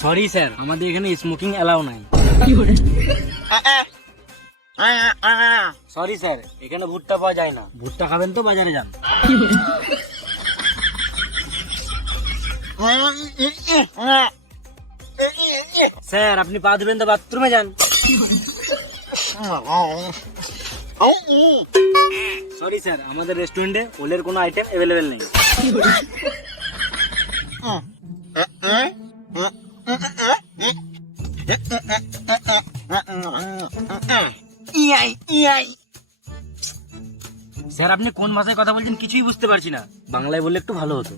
Sorry sir, আমাদের এখানে smoking allow নাই। সরি স্যার, এখানে ভুট্টা পাওয়া যায় না। ভুট্টা খাবেন তো বাজারে যান। স্যার আপনি পা ধুবেন তো বাথরুমে যান। সরি স্যার, আমাদের রেস্টুরেন্টে ওলের কোনো আইটেম অ্যাভেলেবেল নেই। স্যার আপনি কোন ভাষায় কথা বলছেন কিছুই বুঝতে পারছি না, বাংলায় বললে একটু ভালো হতো।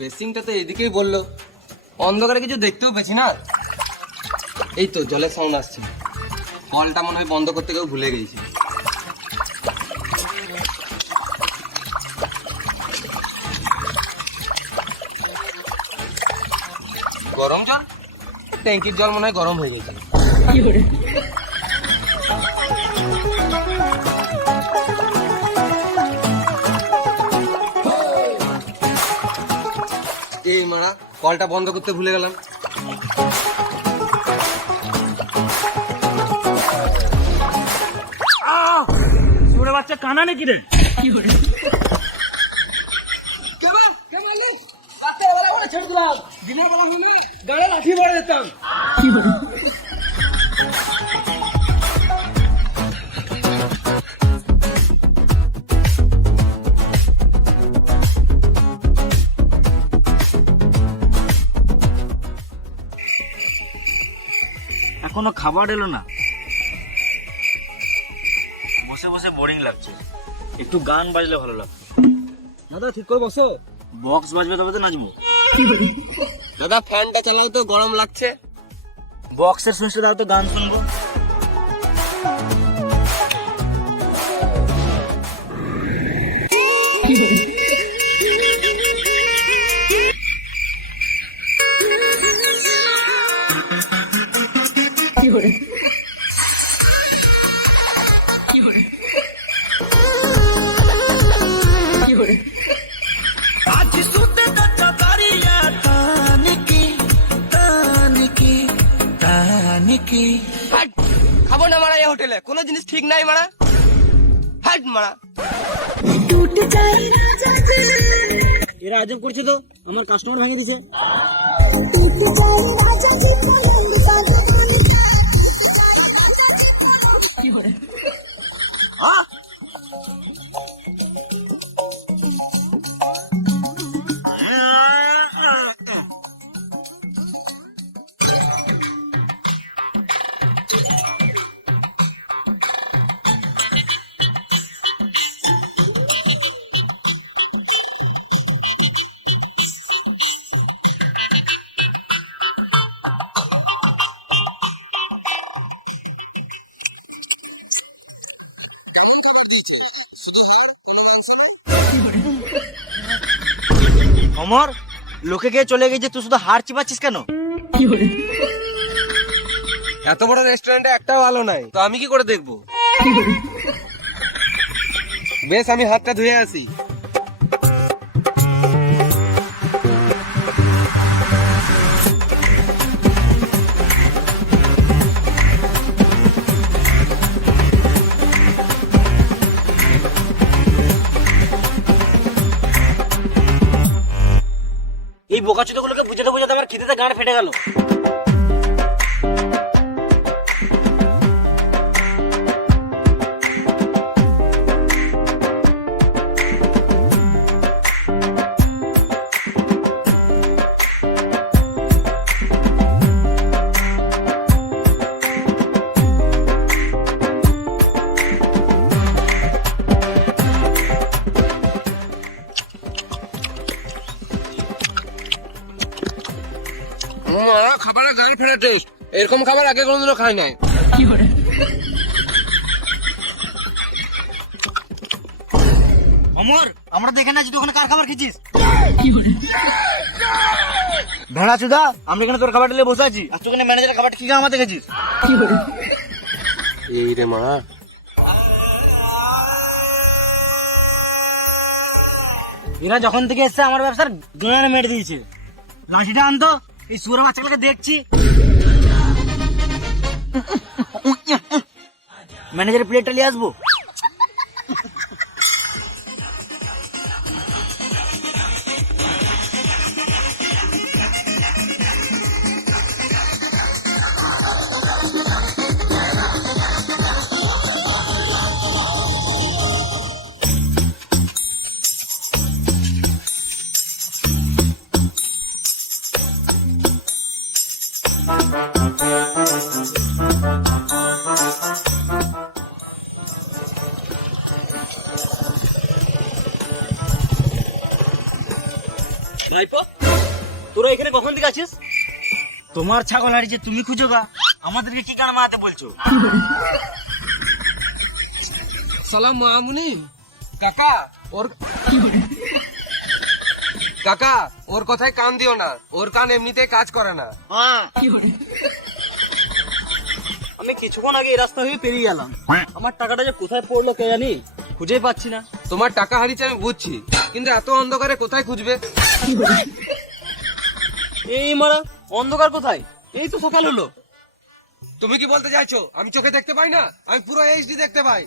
বেসিংটা তো এদিকেই বললো, অন্ধকারে কিছু দেখতেও পেছি না। এই তো জলের সাউন্ড আসছে, কলটা মনে হয় বন্ধ করতে কেউ ভুলে গেছি। গরম জল, ট্যাঙ্কির জল মনে হয় গরম হয়ে গেছে। এই মারা, কলটা বন্ধ করতে ভুলে গেলাম। ছোট বাচ্চা কানা নাকি রে? গাড়ি লাঠি পড়ে যেতাম। এখনো খাবার এলো না, বসে বসে বোরিং লাগছে। একটু গান বাজলে ভালো লাগতো। দাদা ঠিক করে বসো। বক্স বাজবে তবে তো নাচবো। দাদা ফ্যানটা চালাও তো, গরম লাগছে। বক্সের শুনতে দাও তো, গান শুনবো। হাট! খাবো না মারা এই হোটেলে, কোনো জিনিস ঠিক নাই মারা। হাট মারা। এরা আজব করছে তো, আমার কাস্টমার ভেঙে দিছে। অমর, লোকে গিয়ে চলে গেছে, তুই শুধু হার চিপাচ্ছিস কেন? এত বড় রেস্টুরেন্টে একটাও ভালো নাই, তো আমি কি করে দেখবো? বেশ, আমি হাতটা ধুয়ে আসি। এই বোকাচোদাগুলোকে বুঝাতে বুঝাতে আমার খিদেতে গাঁড় ফেটে গেল। খাবারের গান ফেলে টেস্ট, এরকম খাবার আগে কোনোদিনও খাই নাই। অমর, আমরা দেখে না তুই ওখানে কার খাবার খেয়েছিস? ভেড়া চুদা, আমরা এখানে তোর খাবার ঢেলে বসে আছি, আর তুই ওখানে ম্যানেজারের খাবারটা কি আমাদের খেয়েছিস? এই রে মারা, এরা যখন থেকে এসছে আমার ব্যবসার গান মেরে দিয়েছে। লাঠিটা আনতো, এই সুরের বাচ্চাগুলোকে দেখছি। ম্যানেজারের প্লেটটা নিয়ে আসবো। ভাইপো, তোরা এখানে কখন থেকে আছিস? তোমার ছাগল হারিয়েছে, তুমি খুঁজো গা, আমাদেরকে কি গান মারাতে বলছো? সালাম মামুনি। কাকা ওর কথায় কান দিও না, ওর কান এমনিতে কাজ করে না। আমি কিছুক্ষণ আগে এই রাস্তা হয়ে পেরিয়ে গেলাম, আমার টাকাটা যে কোথায় পড়লো কে জানি, খুঁজেই পাচ্ছি না। তোমার টাকা হারিয়েছে আমি বুঝছি, কিন্তু এত অন্ধকারে কোথায় খুঁজবে? এই মারা, অন্ধকার কোথায়? এই তো সকাল হলো। তুমি কি বলতে চাইছো আমি চোখে দেখতে পাই না? আমি পুরো এইচডি দেখতে পাই।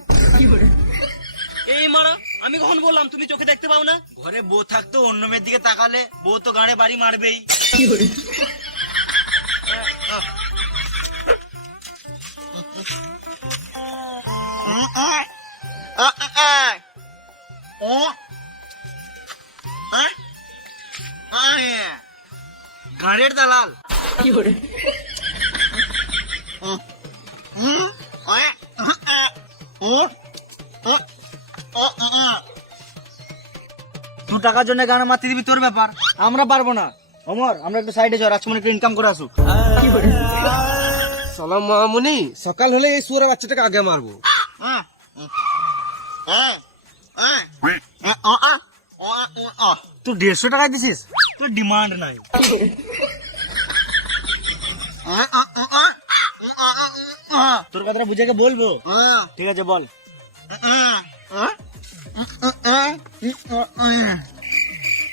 এই মারা, আমি কখন বললাম তুমি চোখে দেখতে পাও না? ঘরে বউ থাকতো, অন্য মেয়ের দিকে তাকালে বউ তো গাড়ে বাড়ি মারবেই। গাড়ির দালাল। দু টাকার জন্য গান মারতে দিবি, তোর ব্যাপার, আমরা পারবো না। অমর, আমরা একটু সাইডে যাও, রাজকুমার একটু ইনকাম করে আসুক। সালাম মামুনি, সকাল হলে এই সুরের বাচ্চাটাকে আগে মারবো। তুই 150 টাকা দিছিস, তোর ডিমান্ড নাই। তোর কথাটা বুঝে বলবো, ঠিক আছে বল।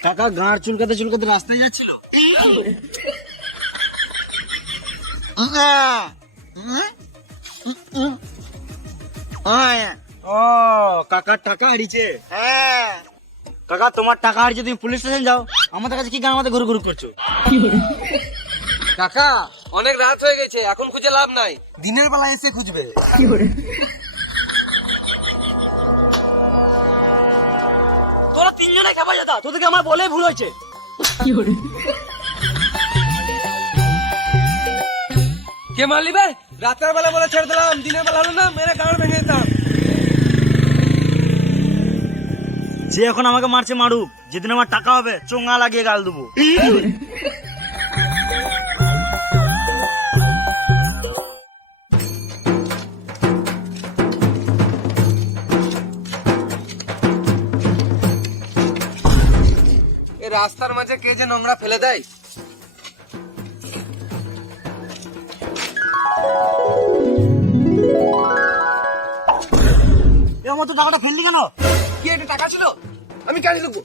কাকা গাঁর চুলকাতে চুলকাতে রাস্তায় যাচ্ছিল, ও কাকার টাকা হারিয়েছে। কাকা তোমার টাকা হারিয়েছে, তুমি পুলিশ স্টেশন যাও, আমাদের কাছে কি গান আমাদের ঘুরু ঘুরু করছো? কাকা অনেক রাত হয়ে গেছে, এখন খুঁজে লাভ নাই, দিনের বেলা এসে খুঁজবে। তোরা তিনজনে খাবার যেতা, তোদেরকে আমার বলেই ভুল হয়েছে। কে মারলি ভাই? রাতের বেলা বলে ছেড়ে দিলাম, দিনের বেলা হলো না মেরে গাঁড় ভেঙে দিতাম। যে এখন আমাকে মারছে মারুক, যেদিন আমার টাকা হবে চোঙা লাগিয়ে গাল দেবো। এই রাস্তার মাঝে কে যে নোংরা ফেলে দেয়। এর মতো টাকাটা ফেললি কেন? কি এটা টাকা ছিল? আমি কেন লিখবো?